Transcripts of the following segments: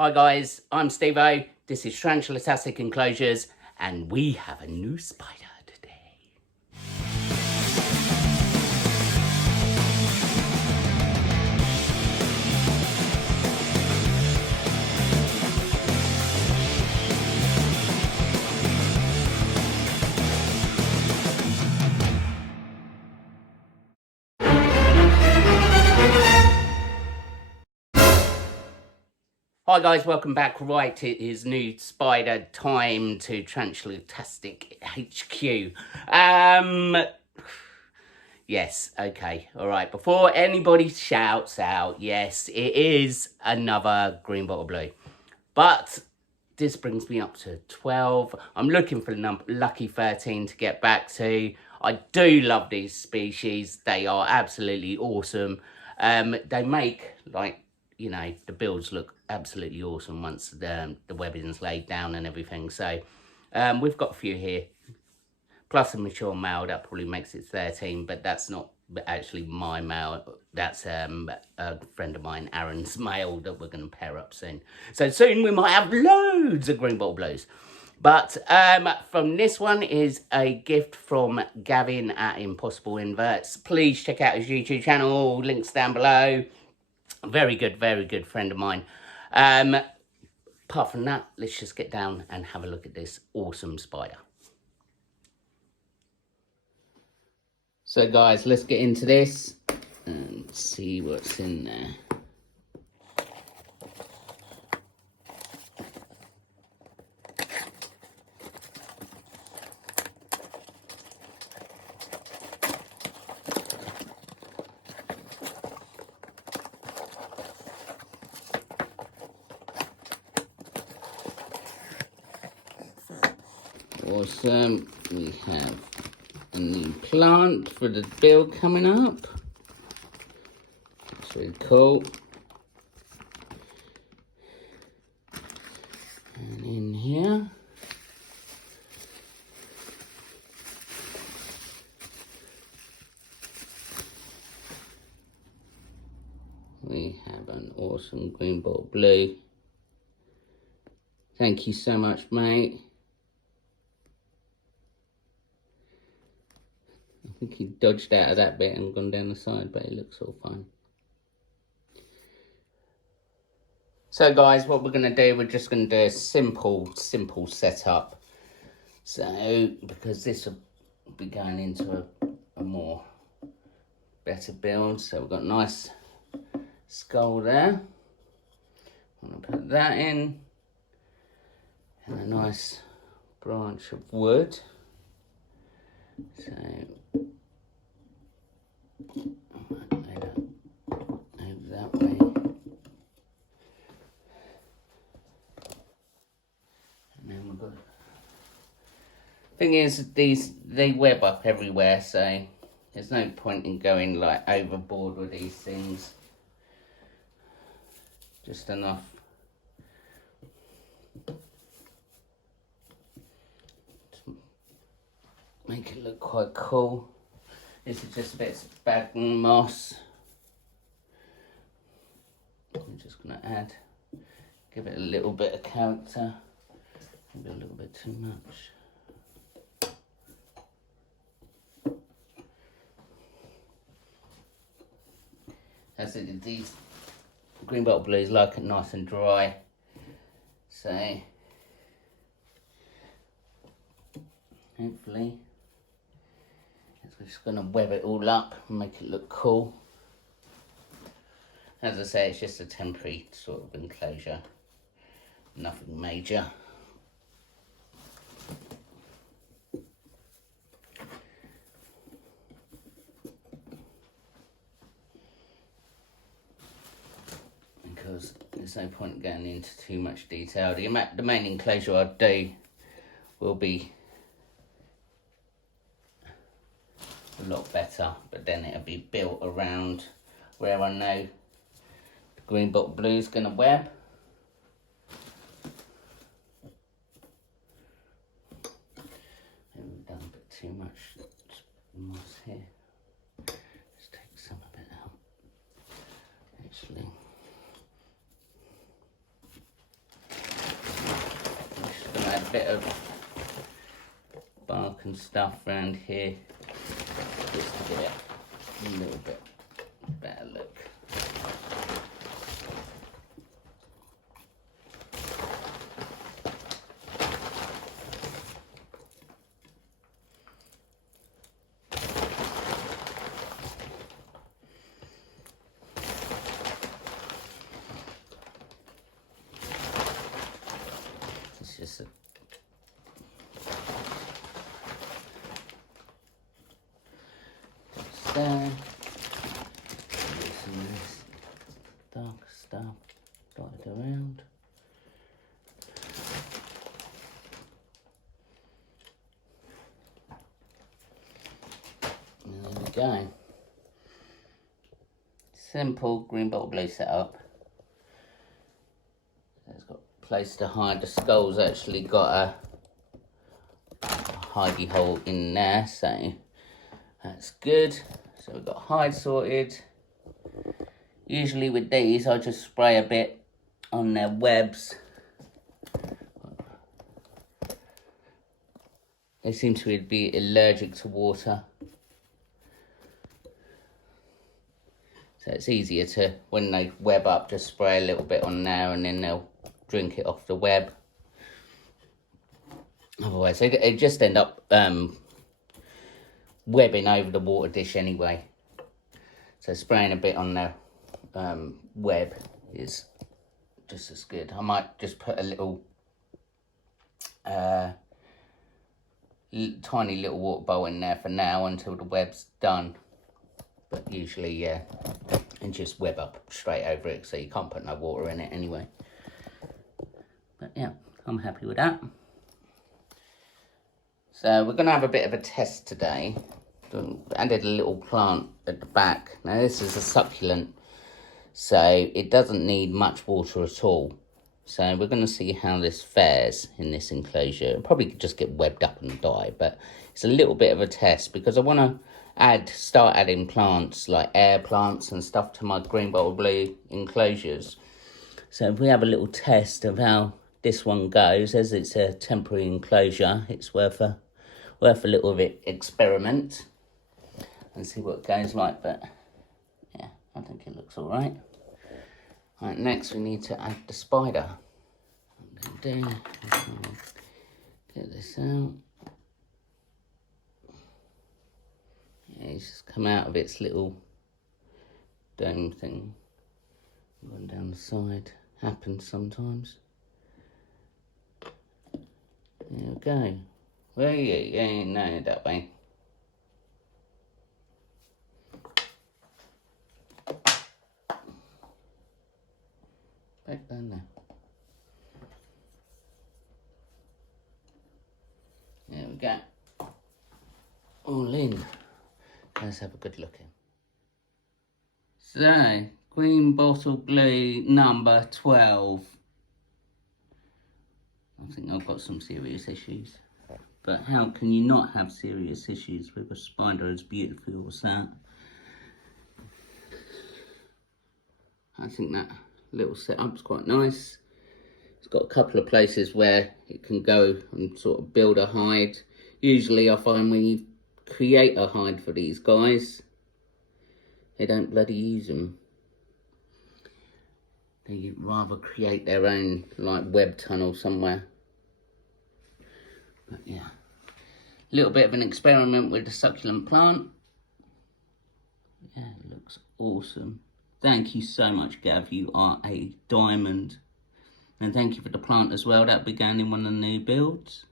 Hi guys, I'm Steve-O, this is Tarantula, Tastic, Enclosures, and we have a new spider today. Hi guys, welcome back. Right, it is new spider time to Tarantula Tastic HQ. Yes, okay, alright. Before anybody shouts out, yes, it is another green bottle blue. But this brings me up to 12. I'm looking for the lucky 13 to get back to. I do love these species. They are absolutely awesome. They make, like, you know, the builds look absolutely awesome once the webbing's laid down and everything. So we've got a few here. Plus a mature male, that probably makes it 13, but that's not actually my male. That's a friend of mine, Aaron's male, that we're going to pair up soon. So soon we might have loads of green bottle blues. But from this one is a gift from Gavin at Impossible Inverts. Please check out his YouTube channel, links down below. Very good friend of mine. Apart from that, let's just get down and have a look at this awesome spider. So guys, let's get into this and see what's in there. Awesome, we have a new plant for the build coming up. That's really cool. And in here, we have an awesome green bottle blue. Thank you so much, mate. I think he dodged out of that bit and gone down the side, but it looks all fine. So guys, what we're going to do, we're just going to do a simple setup. So, because this will be going into a more better build. So we've got a nice skull there. I'm going to put that in. And a nice branch of wood. So, over that way. And then we've got... Thing is, they web up everywhere, so there's no point in going like overboard with these things. Just enough. To make it look quite cool. This is just a bit of sphagnum moss. I'm just going to add, give it a little bit of character. Maybe a little bit too much. As I did, these green bottle blues like it nice and dry. So hopefully we're just going to web it all up and make it look cool. As I say, it's just a temporary sort of enclosure, nothing major. Because there's no point going into too much detail. The main enclosure I'll do will be a lot better, but then it'll be built around where I know the green bottle blue is going to web. We've done a bit too much moss here. Let's take some of it out. Actually, bit of bark and stuff around here just to give it a little bit better look. It's just a there. Some of this dark stuff dotted around. And there we go. Simple green bottle blue setup. It's got a place to hide. The skull's actually got a hidey hole in there, so that's good. So we've got hide sorted. Usually with these, I just spray a bit on their webs. They seem to be allergic to water. So it's easier to, when they web up, just spray a little bit on there and then they'll drink it off the web. Otherwise, they just end up webbing over the water dish anyway. So spraying a bit on the web is just as good. I might just put a little tiny little water bowl in there for now until the web's done. But usually, yeah, and just web up straight over it, so you can't put no water in it anyway. But yeah, I'm happy with that. So we're going to have a bit of a test today. Added a little plant at the back. Now this is a succulent, so it doesn't need much water at all. So we're going to see how this fares in this enclosure. It'll probably just get webbed up and die, but it's a little bit of a test because I want to start adding plants like air plants and stuff to my green bottle blue enclosures. So if we have a little test of how this one goes, as it's a temporary enclosure, it's worth a little bit experiment and see what it goes like. But yeah, I think it looks all right. Right, next we need to add the spider. Get this out. Yeah, it's just come out of its little dome thing. Going down the side. Happens sometimes. There we go. Well, yeah, no, that way. Back down there. There we go. All in. Let's have a good look in. So, green bottle glue number 12. I think I've got some serious issues. But how can you not have serious issues with a spider as beautiful as that? I think that little setup's quite nice. It's got a couple of places where it can go and sort of build a hide. Usually I find when you create a hide for these guys, they don't bloody use them. They'd rather create their own like web tunnel somewhere. But yeah, a little bit of an experiment with the succulent plant. Yeah, it looks awesome. Thank you so much, Gav. You are a diamond. And thank you for the plant as well. That began in one of the new builds.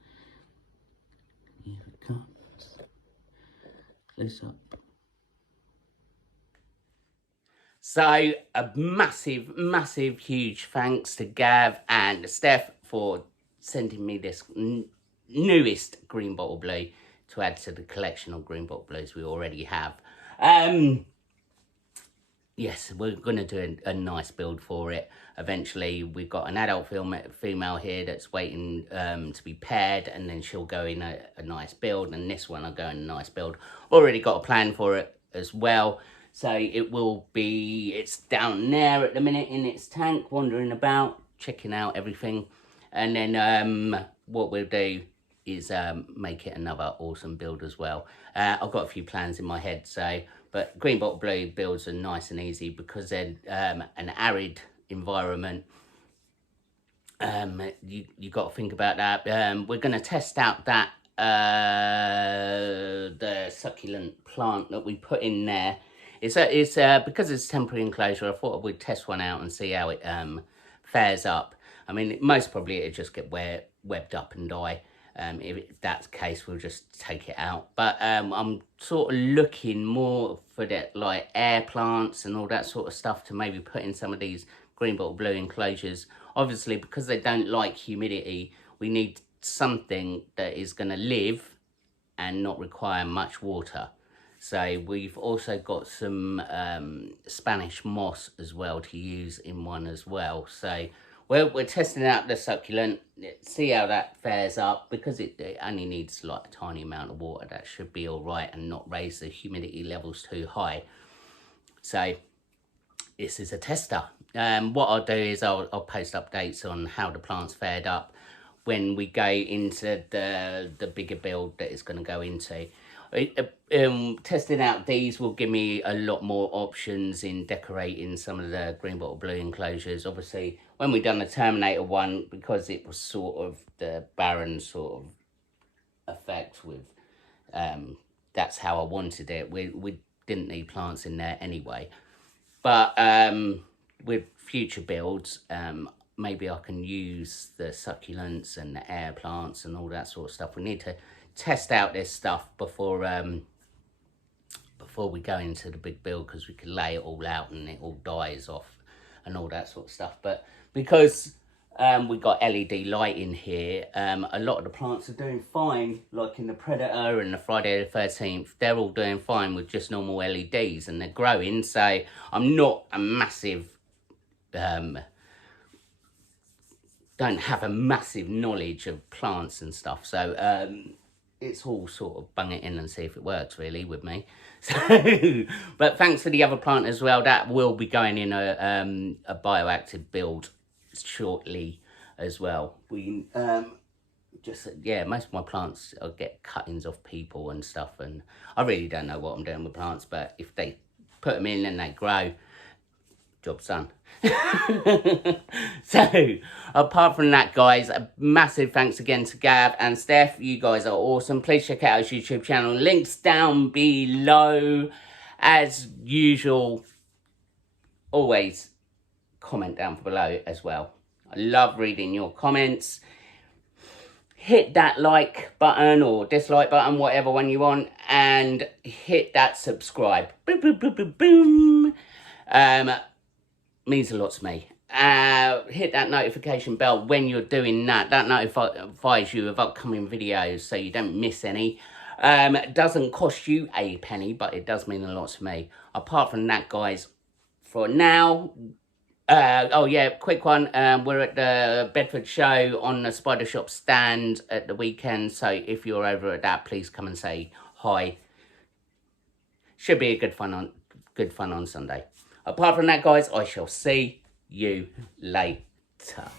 Here it comes. Close up. So, a massive, massive, huge thanks to Gav and Steph for sending me this newest green bottle blue to add to the collection of green bottle blues we already have. Yes, we're going to do a nice build for it. Eventually, we've got an adult female here that's waiting to be paired, and then she'll go in a nice build, and this one will go in a nice build. Already got a plan for it as well. So it will be, it's down there at the minute in its tank, wandering about, checking out everything. And then what we'll do is make it another awesome build as well. I've got a few plans in my head, so, but green bottle blue builds are nice and easy because they're an arid environment. You got to think about that. We're going to test out that the succulent plant that we put in there. It's because it's temporary enclosure. I thought we'd test one out and see how it fares up. I mean, most probably it'll just get webbed up and die. If that's the case, we'll just take it out. But I'm sort of looking more for that, like air plants and all that sort of stuff, to maybe put in some of these green bottle blue enclosures. Obviously, because they don't like humidity, we need something that is going to live and not require much water. So we've also got some Spanish moss as well to use in one as well. So we're testing out the succulent, see how that fares up, because it only needs like a tiny amount of water. That should be all right and not raise the humidity levels too high. So this is a tester. What I'll do is I'll post updates on how the plant's fared up when we go into the bigger build that it's going to go into. Testing out these will give me a lot more options in decorating some of the green bottle blue enclosures. Obviously, when we done the Terminator one, because it was sort of the barren sort of effect with, that's how I wanted it. We didn't need plants in there anyway. But with future builds, maybe I can use the succulents and the air plants and all that sort of stuff. We need to test out this stuff before we go into the big build, because we can lay it all out and it all dies off and all that sort of stuff. But because we got LED light in here, a lot of the plants are doing fine, like in the Predator and the Friday the 13th. They're all doing fine with just normal LEDs and they're growing. So I'm not a massive, don't have a massive knowledge of plants and stuff. So it's all sort of bung it in and see if it works really with me. So, but thanks for the other plant as well. That will be going in a bioactive build shortly as well. We just, yeah, most of my plants, I get cuttings off people and stuff, and I really don't know what I'm doing with plants, but if they put them in and they grow, job's done. So apart from that, guys, a massive thanks again to Gav and Steph. You guys are awesome. Please check out his YouTube channel, links down below. As usual, always comment down below as well. I love reading your comments. Hit that like button or dislike button, whatever one you want, and hit that subscribe. Boom, boom, boom, boom, boom. Means a lot to me. Hit that notification bell when you're doing that. That notifies you of upcoming videos so you don't miss any. It doesn't cost you a penny, but it does mean a lot to me. Apart from that, guys, for now, oh yeah, quick one. We're at the Bedford show on the Spider Shop stand at the weekend. So if you're over at that, please come and say hi. Should be a good fun on Sunday. Apart from that, guys, I shall see you later.